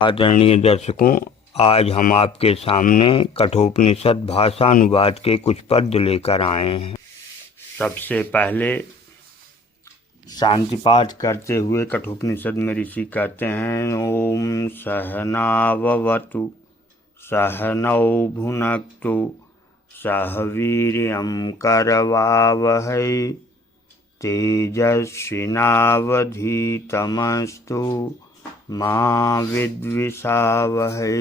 आदरणीय दर्शकों, आज हम आपके सामने कठोपनिषद भाषानुवाद के कुछ पद लेकर आए हैं। सबसे पहले शांति पाठ करते हुए कठोपनिषद में ऋषि कहते हैं, ओम सहनाववतु सहनौ भुनक्तु सह वीर्यं करवावहै तेजस्विनावधीतमस्तु मां विद्विषावहै।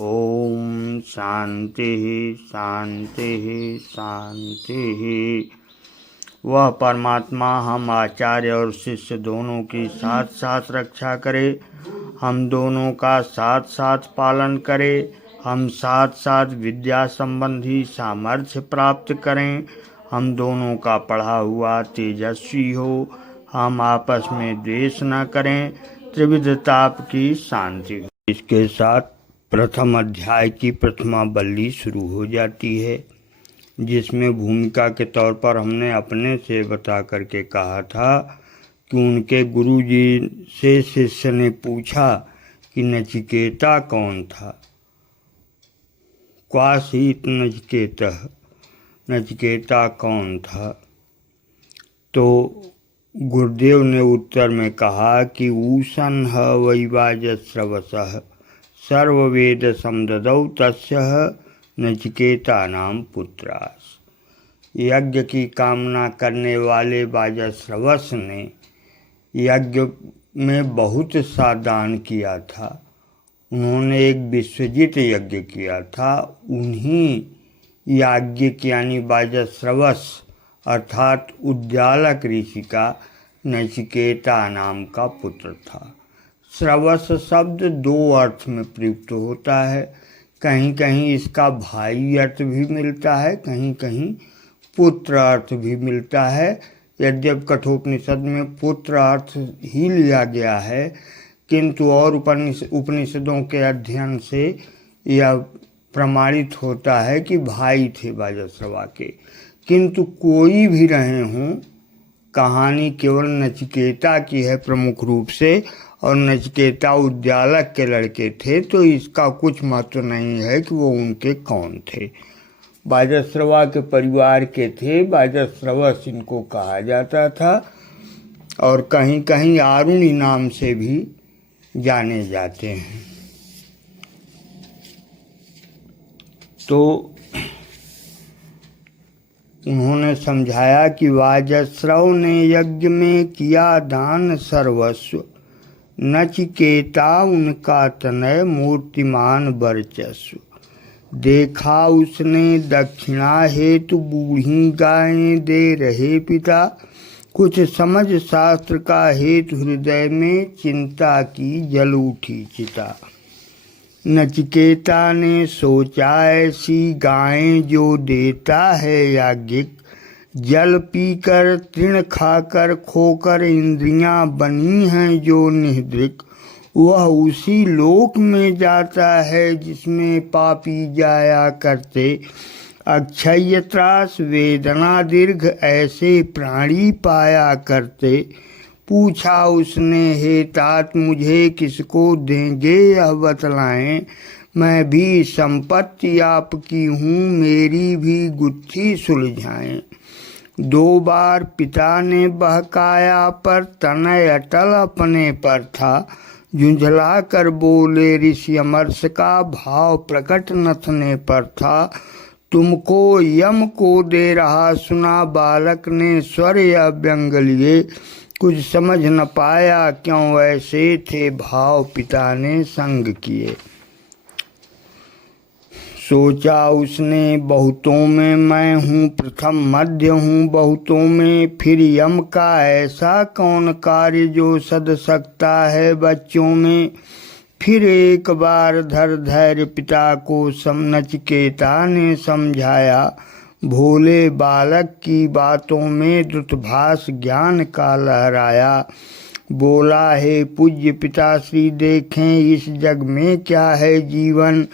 ओम शांति शांति शांति। वह परमात्मा हम आचार्य और शिष्य दोनों की साथ साथ रक्षा करे, हम दोनों का साथ साथ पालन करे, हम साथ साथ विद्या संबंधी सामर्थ्य प्राप्त करें, हम दोनों का पढ़ा हुआ तेजस्वी हो, हम आपस में द्वेष न करें, त्रिविध ताप की शांति हो। इसके साथ प्रथम अध्याय की प्रथमा बल्ली शुरू हो जाती है, जिसमें भूमिका के तौर पर हमने अपने से बता करके कहा था कि उनके गुरुजी से शिष्य ने पूछा कि नचिकेता कौन था। क्वासीत नचिकेतः, नचिकेता कौन था। तो गुरुदेव ने उत्तर में कहा कि ऊषणः वैवाजस्रवसः सर्ववेद समददौ तस्यः नचिकेता नाम पुत्रास। यज्ञ की कामना करने वाले वाजस्रवस ने यज्ञ में बहुत सा दान किया था। उन्होंने एक विश्वजित यज्ञ किया था। उन्हीं याज्ञिक यानी वाजस्रवस अर्थात उद्यालक ऋषि का नचिकेता नाम का पुत्र था। श्रवस शब्द दो अर्थ में प्रयुक्त होता है। कहीं कहीं इसका भाई अर्थ भी मिलता है, कहीं कहीं पुत्र अर्थ भी मिलता है। यद्यपि कठोपनिषद में पुत्र अर्थ ही लिया गया है, किंतु और उपनिषदों के अध्ययन से यह प्रमाणित होता है कि भाई थे वाजस्रवा के। किंतु कोई भी रहे हों, कहानी केवल नचिकेता की है प्रमुख रूप से, और नचिकेता उद्यालक के लड़के थे, तो इसका कुछ महत्व नहीं है कि वो उनके कौन थे। वाजस्रवा के परिवार के थे, वाजस्रवस इनको कहा जाता था, और कहीं कहीं आरुणि नाम से भी जाने जाते हैं। तो उन्होंने समझाया कि वाजस्रव ने यज्ञ में किया दान सर्वस्व, नचिकेता उनका तनय मूर्तिमान वर्चस्व। देखा उसने दक्षिणा हेतु बूढ़ी गायें दे रहे पिता, कुछ समझ शास्त्र का हेतु हृदय में चिंता की जल उठी चिता। नचिकेता ने सोचा ऐसी गायें जो देता है याज्ञिक, जल पीकर तृण खाकर खोकर इंद्रियां बनी हैं जो निहदृक, वह उसी लोक में जाता है जिसमें पापी जाया करते। अक्षय त्रास वेदना दीर्घ ऐसे प्राणी पाया करते। पूछा उसने हे तात मुझे किसको देंगे यह बतलाएं, मैं भी संपत्ति आपकी हूँ मेरी भी गुत्थी सुलझाएं। दो बार पिता ने बहकाया पर तनय अटल अपने पर था, झुंझला कर बोले ऋषि अमरस का भाव प्रकट नथने पर था। तुमको यम को दे रहा सुना बालक ने स्वर या व्यंग लिए, कुछ समझ न पाया क्यों ऐसे थे भाव पिता ने संग किए। सोचा उसने बहुतों में मैं हूँ प्रथम मध्य हूँ बहुतों में, फिर यम का ऐसा कौन कार्य जो सद सकता है बच्चों में। फिर एक बार धर धैर्य पिता को नचिकेता ने समझाया, भोले बालक की बातों में द्रुतभाष ज्ञान का लहराया। बोला हे पूज्य पिताश्री देखें इस जग में क्या है जीवन,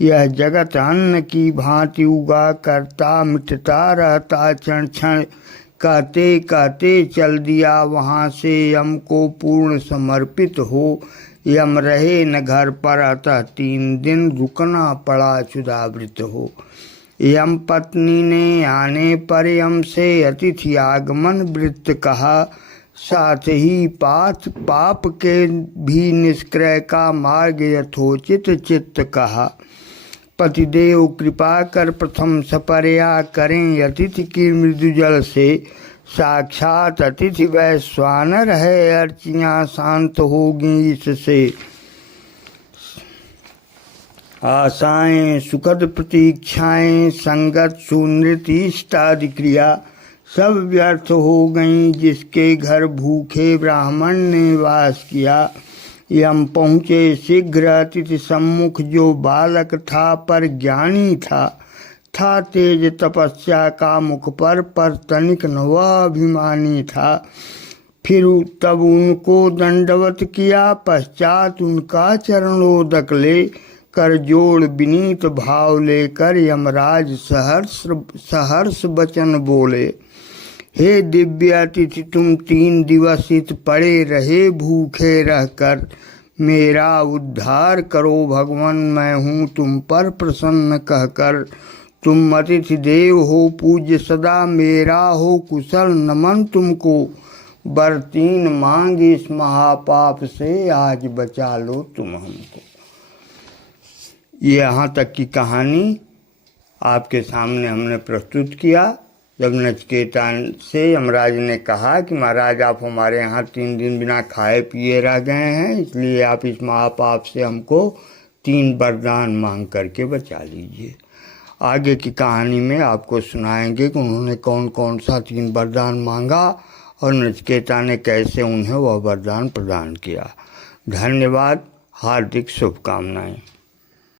यह जगत अन्न की भांति उगा करता मिटता रहता क्षण क्षण। कहते कहते चल दिया वहाँ से यम को पूर्ण समर्पित हो, यम रहे न घर पर, अतः 3 दिन रुकना पड़ा क्षुधावृत हो। यम पत्नी ने आने पर यम से अतिथि आगमन वृत्त कहा, साथ ही पाप के भी निष्क्रय का मार्ग यथोचित चित्त कहा। पतिदेव कृपा कर प्रथम सपर्या करें अतिथि की मृदु जल से, साक्षात अतिथि वैश्वानर है अर्चियाँ शांत होगी इससे। आशाएं सुखद प्रतीक्षाएं संगत सुनृति इष्टादि क्रिया, सब व्यर्थ हो गईं जिसके घर भूखे ब्राह्मण ने वास किया। यम पहुँचे शीघ्र अतिथि सम्मुख, जो बालक था पर ज्ञानी था तेज तपस्या का मुख पर तनिक न वह अभिमानी था। फिर तब उनको दंडवत किया, पश्चात उनका चरणोदक ले कर जोड़ विनीत भाव लेकर यमराज सहर्ष वचन बोले। हे दिव्य अतिथि, तुम 3 दिवस इत पड़े रहे भूखे रहकर, मेरा उद्धार करो भगवान, मैं हूँ तुम पर प्रसन्न कहकर। तुम अतिथि देव हो पूज्य सदा, मेरा हो कुशल नमन तुमको, वर 3 मांग इस महापाप से, आज बचा लो तुम हमको। ये यहाँ तक की कहानी आपके सामने हमने प्रस्तुत किया। जब नचिकेता से यमराज ने कहा कि महाराज आप हमारे यहाँ 3 दिन बिना खाए पिए रह गए हैं, इसलिए आप इस महापाप से हमको 3 वरदान मांग करके बचा लीजिए। आगे की कहानी में आपको सुनाएंगे कि उन्होंने कौन कौन सा 3 वरदान मांगा और नचिकेता ने कैसे उन्हें वह वरदान प्रदान किया। धन्यवाद, हार्दिक शुभकामनाएं।